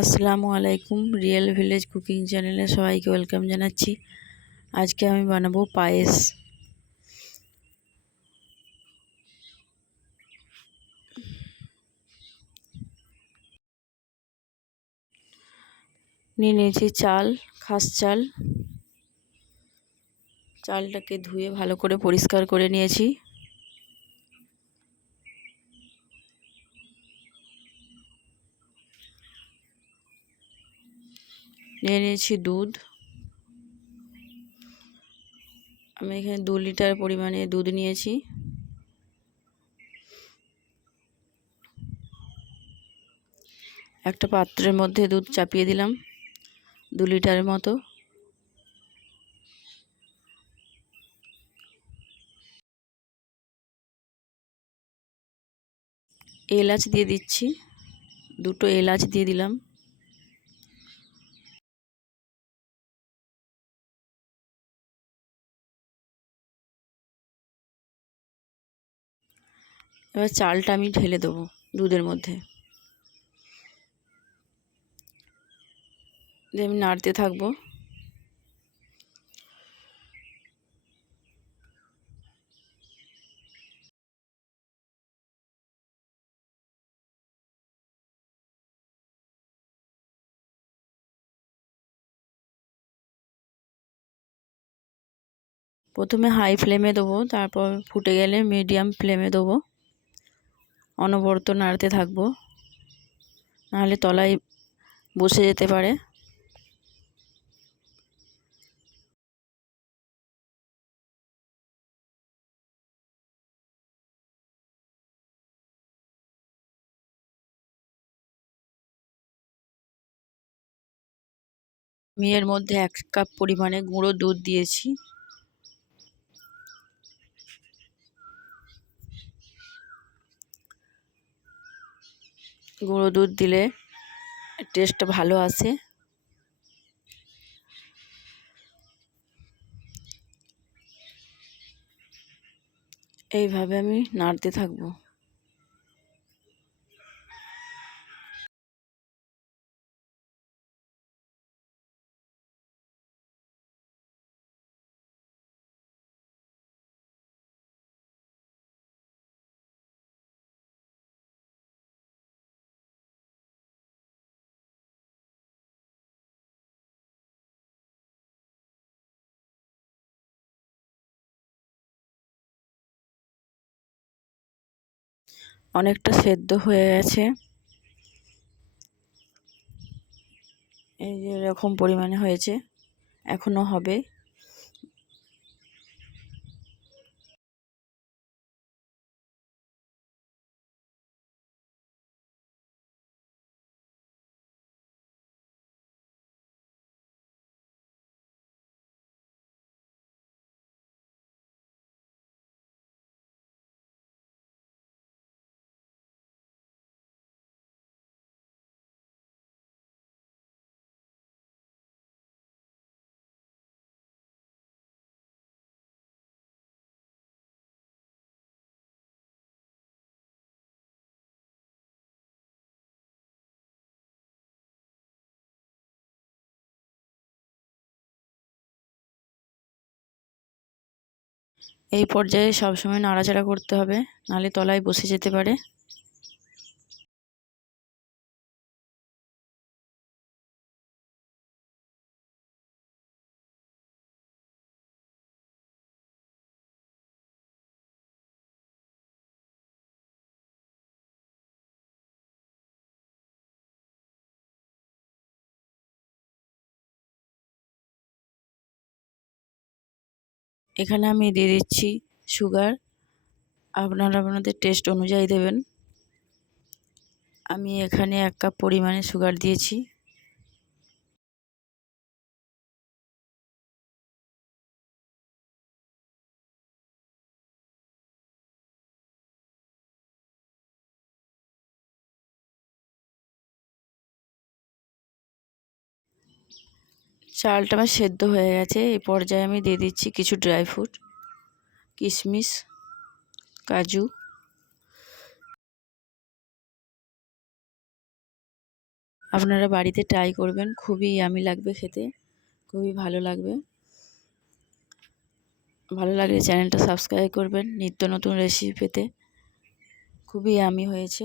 আসসালামু আলাইকুম, real village cooking চ্যানেলে সবাইকে ওয়েলকাম জানাচ্ছি। আজকে আমি বানাবো পায়েস। নিয়ে নিয়েছি চাল, খাস চাল। চালটাকে ধুয়ে ভালো করে পরিষ্কার করে নিয়েছি। নিয়ে নিয়েছি দুধ। আমি এখানে দু লিটার পরিমাণে দুধ নিয়েছি। একটা পাত্রের মধ্যে দুধ চাপিয়ে দিলাম দু লিটারের মতো। এলাচ দিয়ে দিচ্ছি। দুটো এলাচ দিয়ে দিলাম। এবার চালটা আমি ঢেলে দেবো দুধের মধ্যে। দিয়ে আমি নাড়তে থাকব। প্রথমে হাই ফ্লেমে দেবো, তারপর ফুটে গেলে মিডিয়াম ফ্লেমে দেবো। অনবরত নাড়তে থাকব। নাহলে তলায় বসে যেতে পারে। মেয়ের মধ্যে এক কাপ পরিমাণে গুঁড়ো দুধ দিয়েছি। গুঁড়ো দুধ দিলে টেস্ট ভালো আসে এইভাবে আমি নাড়তে থাকব। অনেকটা সেদ্ধ হয়ে গেছে। এই যে এরকম পরিমাণে হয়েছে। এখনও হবে। এই পর্যায়ে সবসময় নাড়াচাড়া করতে হবে নাহলে তলায় বসে যেতে পারে। এখানে আমি দিয়ে দিচ্ছি সুগার। আপনারা আপনাদের টেস্ট অনুযায়ী দেবেন। আমি এখানে এক কাপ পরিমাণে সুগার দিয়েছি। চালটা আমার সেদ্ধ হয়ে গেছে। এই পর্যায়ে আমি দিয়ে দিচ্ছি কিছু ড্রাই ফ্রুট কিশমিশ, কাজু। আপনারা বাড়িতে ট্রাই করবেন, খুবই আমি লাগবে খেতে, খুবই ভালো লাগবে। ভালো লাগলে চ্যানেলটা সাবস্ক্রাইব করবেন, নিত্য নতুন রেসিপি পেতে। খুবই আমি হয়েছে।